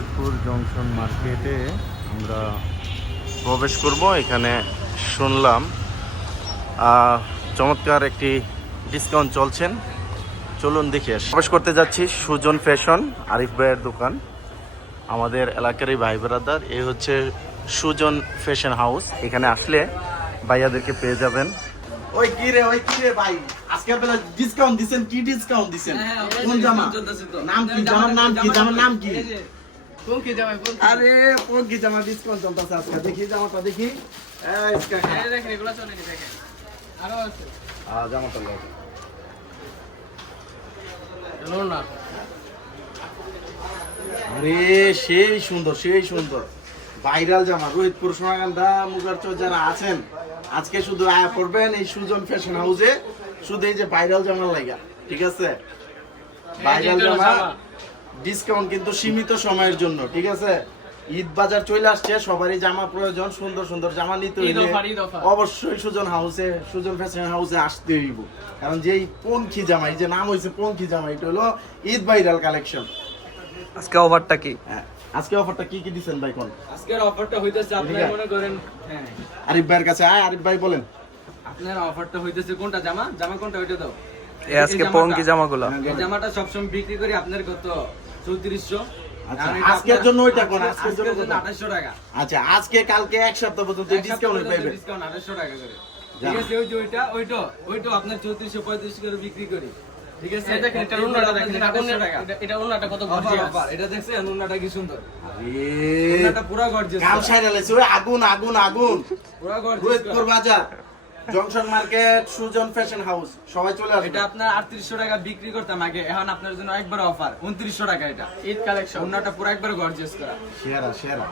Rohitpur junction মার্কেটে আমরা প্রবেশ করব। এখানে শুনলাম চমৎকার একটি ডিসকাউন্ট চলছেন, চলুন দেখে আসি। প্রবেশ করতে যাচ্ছি সুজন ফ্যাশন, আরিফ ভাইয়ের দোকান, আমাদের এলাকারই ভাই ব্রাদার। এই হচ্ছে সুজন ফ্যাশন হাউস। এখানে আসলে ভাইয়াদেরকে পেয়ে যাবেন। ওই কি রে ভাই, আজকে আপনারা ডিসকাউন্ট দিবেন? কি ডিসকাউন্ট দিবেন? কোন জামা? নাম কি? জামার নাম কি? পঙ্কি জামাই পঙ্কি। আরে পঙ্কি জামা ডিসকাউন্ট চলতেছে আজকে। দেখি জামাটা দেখি। এই কাকা, এই দেখেন এগুলা চলে কি দেখেন। আরো আছে। জামাটা লাও। এলো না। আরে সেই সুন্দর ভাইরাল জামা। রোহিতপুর সোনাগান্ধা মুগারচর যারা আছেন, আজকে শুধু আয়া পড়বেন এই সুজন ফ্যাশন হাউসে, শুধু এই যে ভাইরাল জামার লাগা। ঠিক আছে, ভাইরাল জামা ডিসকাউন্ট কিন্তু সীমিত সময়ের জন্য। ঠিক আছে, ঈদ বাজার চলে আসছে, সবারই জামা প্রয়োজন। সুন্দর জামা নিতে হইলে অবশ্যই সুজন ফ্যাশন হাউসে আসতে হইব। কারণ যেই পঙ্খী জামা, এই যে নাম হয়েছে পঙ্খী জামা, এটা হলো ঈদ ভাইরাল কালেকশন। আজকে অফারটা কি? আজকে অফারটা কি দিচ্ছেন ভাই? কোন আজকের অফারটা হইতেছে আপনারা মনে করেন, হ্যাঁ আরিফ ভাইয়ের কাছে আয়। আরিফ ভাই বলেন। আপনার অফারটা হইতেছে কোনটা জামা কোনটা ওইটা দাও। আজকে পঙ্কি জামাগুলো এই জামাটা সবসময় বিক্রি করি আপনার কত 3400। আচ্ছা, আজকের জন্য ওইটা কোন? আজকের জন্য 2800 টাকা। আচ্ছা, আজকে কালকে এক সপ্তাহ পর্যন্ত ডিসকাউন্ট পাবেন। ডিসকাউন্ট 2800 টাকা করে। ঠিক আছে, ওই যে ওইটা আপনার 3400 3500 করে বিক্রি করি। ঠিক আছে, এই দেখেন, এটার উন্নাটা দেখেন, এটা উন্নাটা কত গর্জিয়াস। এটা দেখছেন উন্নাটা কি সুন্দর। আরে উন্নাটা পুরো গর্জিয়াস। কাম সাইরালেছে ওই আগুন পুরো গর্জিয়াস। রোহিতপুর বাজার junction market Sujan fashion house, সবাই চলে আসবে। এটা আপনার 3800 টাকা বিক্রি করতাম আগে, এখন আপনার জন্য একবার অফার 2900 টাকা। এটা ঈদ কালেকশন। উন্নাটা পুরো একবার গর্জিয়াস করা। সেরা